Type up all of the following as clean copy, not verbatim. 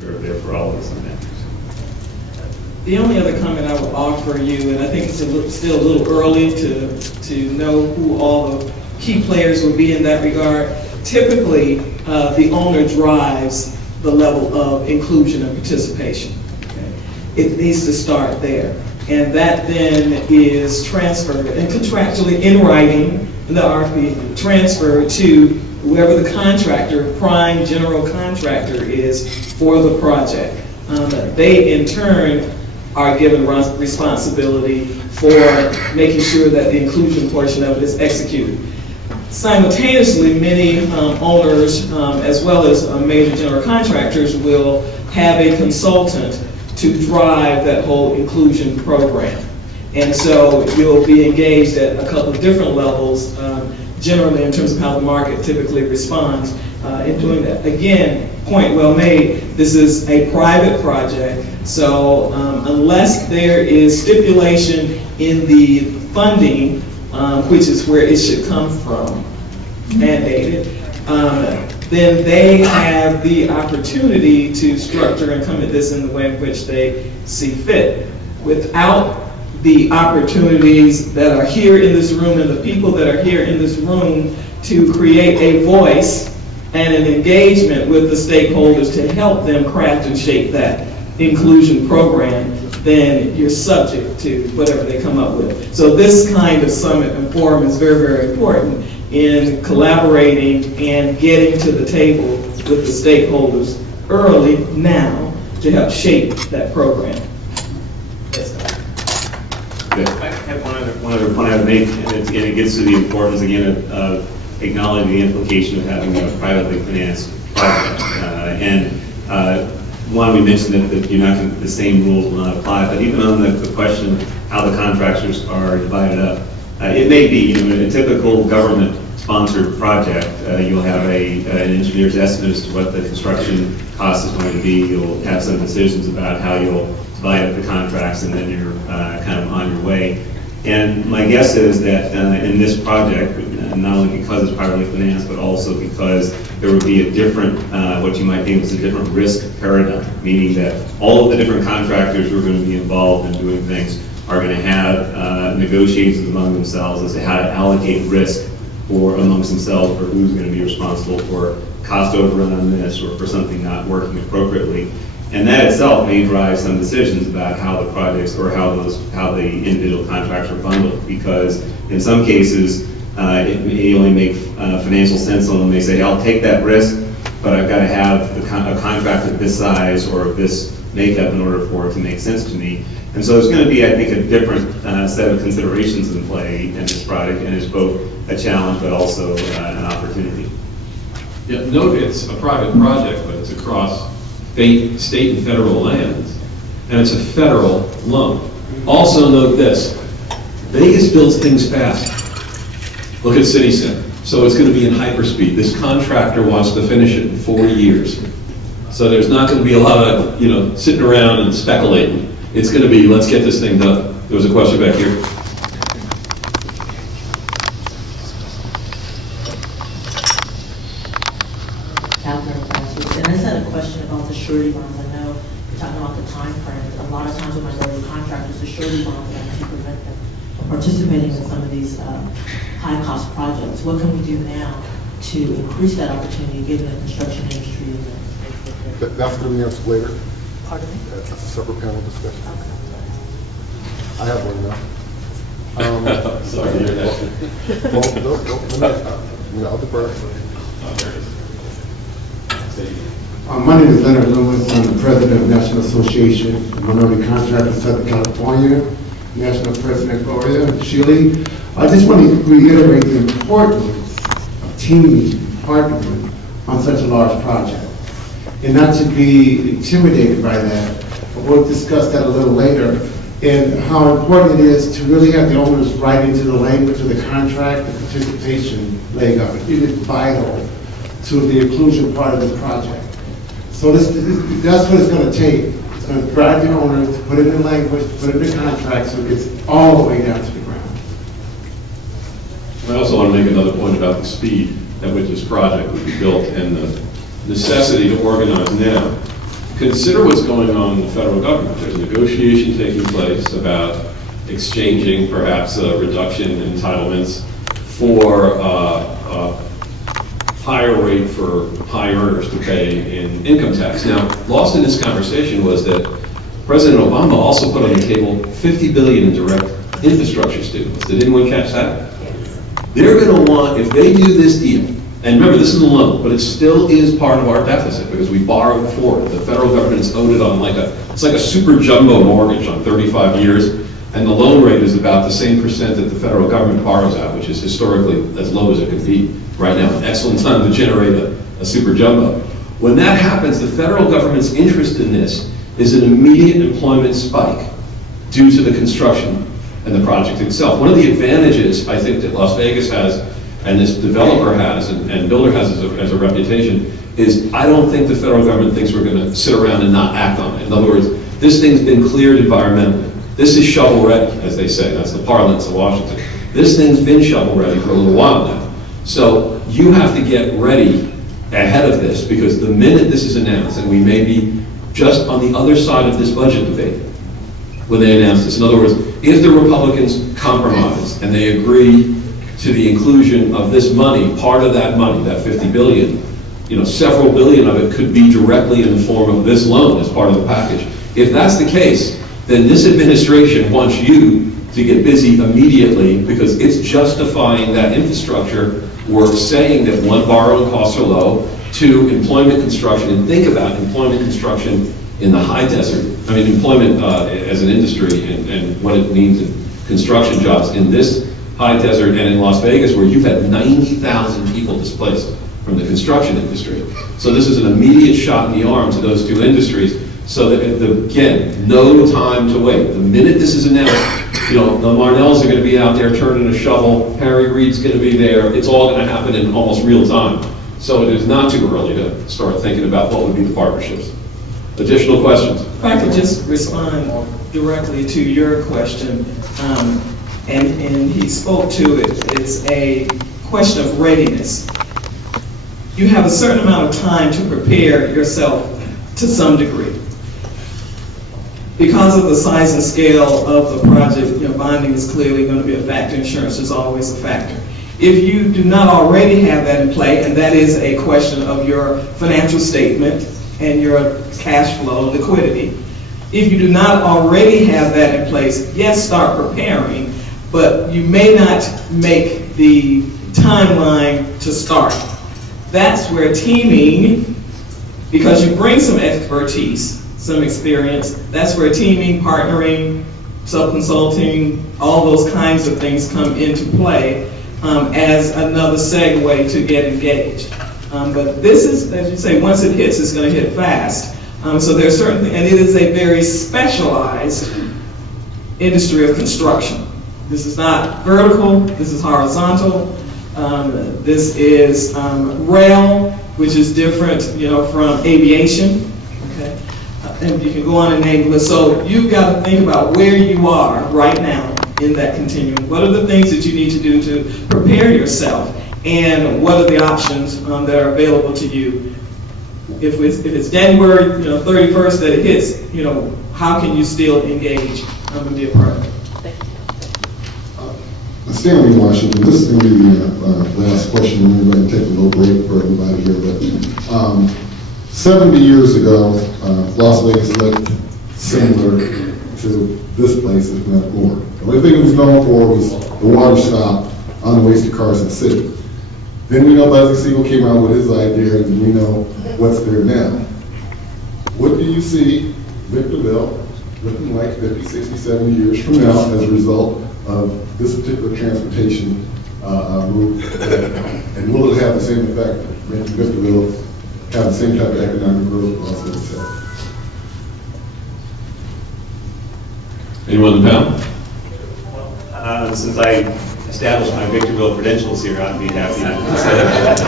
curve there for all of us on that. The only other comment I would offer you, and I think it's still a little early to know who all the key players will be in that regard. Typically, the owner drives the level of inclusion and participation. Okay? It needs to start there. And that then is transferred and contractually in writing in the RFP, transferred to whoever the contractor, prime general contractor is for the project. They in turn are given responsibility for making sure that the inclusion portion of it is executed. Simultaneously, many owners, as well as major general contractors, will have a consultant to drive that whole inclusion program. And so you'll be engaged at a couple of different levels, generally in terms of how the market typically responds in doing that. Again, point well made, this is a private project, so unless there is stipulation in the funding, which is where it should come from, mandated, then they have the opportunity to structure and come at this in the way in which they see fit. Without the opportunities that are here in this room and the people that are here in this room to create a voice and an engagement with the stakeholders to help them craft and shape that inclusion program, then you're subject to whatever they come up with. So this kind of summit and forum is very, very important in collaborating and getting to the table with the stakeholders early now to help shape that program. Good. I have one other point I would make, and it gets to the importance again of acknowledging the implication of having a privately financed project. One, we mentioned that you're not going to, the same rules will not apply, but even on the question of how the contractors are divided up, it may be, you know, in a typical government-sponsored project, you'll have an engineer's estimate as to what the construction cost is going to be. You'll have some decisions about how you'll divide up the contracts, and then you're kind of on your way. And my guess is that in this project, not only because it's privately financed, but also because there would be a different, what you might think is a different risk paradigm, meaning that all of the different contractors who are going to be involved in doing things are going to have negotiations among themselves as to how to allocate risk amongst themselves for who's going to be responsible for cost overrun on this or for something not working appropriately. And that itself may drive some decisions about how the projects or how the individual contracts are bundled, because in some cases it may only make financial sense on them. They say, I'll take that risk, but I've got to have a contract of this size or of this makeup in order for it to make sense to me. And so there's going to be, I think, a different set of considerations in play in this project, and it's both a challenge but also an opportunity. Yeah, note it's a private project, but it's across state and federal lands, and it's a federal loan. Also note this, Vegas builds things fast. Look at City Center. So it's going to be in hyperspeed. This contractor wants to finish it in 4 years. So there's not going to be a lot of, you know, sitting around and speculating. It's going to be, let's get this thing done. There was a question back here. And I just had a question about the surety bonds. I know you're talking about the time frame. A lot of times with minority contractors, the surety bonds actually prevent them from participating in some of these high-cost projects. What can we do now to increase that opportunity, given the construction industry? That's going to be answered later. Pardon me? That's a separate panel discussion. Okay. I have one now. Sorry, you're no, I'll defer. My name is Leonard Lewis. I'm the president of National Association of Minority Contractors of Southern California, National President Gloria Shealy. I just want to reiterate the importance of teaming, partnering on such a large project, and not to be intimidated by that. But we'll discuss that a little later, and how important it is to really have the owners write into the language of the contract, the participation leg of it. It is vital to the inclusion part of this project. So that's what it's going to take. It's going to drive the owners to put it in language, put it in the contract, so it gets all the way down to the ground. I also want to make another point about the speed at which this project would be built and the necessity to organize now. consider what's going on in the federal government. There's a negotiation taking place about exchanging perhaps a reduction in entitlements for a higher rate for high earners to pay in income tax. Now, lost in this conversation was that President Obama also put on the table $50 billion in direct infrastructure stimulus. Did anyone catch that? They're going to want, if they do this deal, and remember, this is a loan, but it still is part of our deficit because we borrowed for it. The federal government's owed it on it's like a super jumbo mortgage on 35 years, and the loan rate is about the same percent that the federal government borrows at, which is historically as low as it could be right now. An excellent time to generate a super jumbo. When that happens, the federal government's interest in this is an immediate employment spike due to the construction and the project itself. One of the advantages I think that Las Vegas has, and this developer has, and builder has as a reputation, is I don't think the federal government thinks we're going to sit around and not act on it. In other words, this thing's been cleared environmentally. This is shovel ready, as they say. That's the parlance of Washington. This thing's been shovel ready for a little while now. So you have to get ready ahead of this, because the minute this is announced, and we may be just on the other side of this budget debate when they announce this. In other words, if the Republicans compromise and they agree to the inclusion of this money, part of that money, that $50 billion, several billion of it could be directly in the form of this loan as part of the package. If that's the case, then this administration wants you to get busy immediately, because it's justifying that infrastructure work, saying that one, borrowing costs are low, two, employment construction, and think about employment construction in the high desert. I mean, employment as an industry and what it means in construction jobs in this high desert and in Las Vegas, where you've had 90,000 people displaced from the construction industry. So this is an immediate shot in the arm to those two industries, so that, again, no time to wait. The minute this is announced, the Marnells are going to be out there turning a shovel, Harry Reid's going to be there, it's all going to happen in almost real time. So it is not too early to start thinking about what would be the partnerships. Additional questions? If I could just respond directly to your question, and he spoke to it, it's a question of readiness. You have a certain amount of time to prepare yourself to some degree. Because of the size and scale of the project, bonding is clearly going to be a factor, insurance is always a factor. If you do not already have that in play, and that is a question of your financial statement and your cash flow, liquidity, if you do not already have that in place, yes, start preparing, but you may not make the timeline to start. That's where teaming, because you bring some expertise, some experience, that's where teaming, partnering, sub-consulting, all those kinds of things come into play as another segue to get engaged. But this is, as you say, once it hits, it's going to hit fast. So there's certain, and it is a very specialized industry of construction. This is not vertical, this is horizontal, this is rail, which is different, from aviation. Okay? And you can go on and name the list. So you've got to think about where you are right now in that continuum. What are the things that you need to do to prepare yourself? And what are the options that are available to you? If it's January 31st that it hits, how can you still engage and be a part of it? Stanley Washington, this is going to be the last question, and we're going to take a little break for everybody here. But 70 years ago, Las Vegas looked similar to this place, if not more. The only thing it was known for was the water stop on the ways to Carson City. Then we know Leslie Siegel came out with his idea, and we know what's there now. What do you see Victorville looking like 50, 60, 70 years from now as a result of this particular transportation route? And will it have the same effect, making Victorville have the same type of economic growth as itself? Anyone in the panel? Since I established my Victorville credentials here, I'd be happy to say that.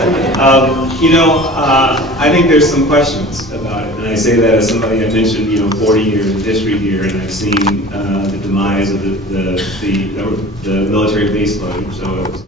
I think there's some questions about it, and I say that as somebody, I mentioned, 40 years in history here, and I've seen the demise of the military base load. So it was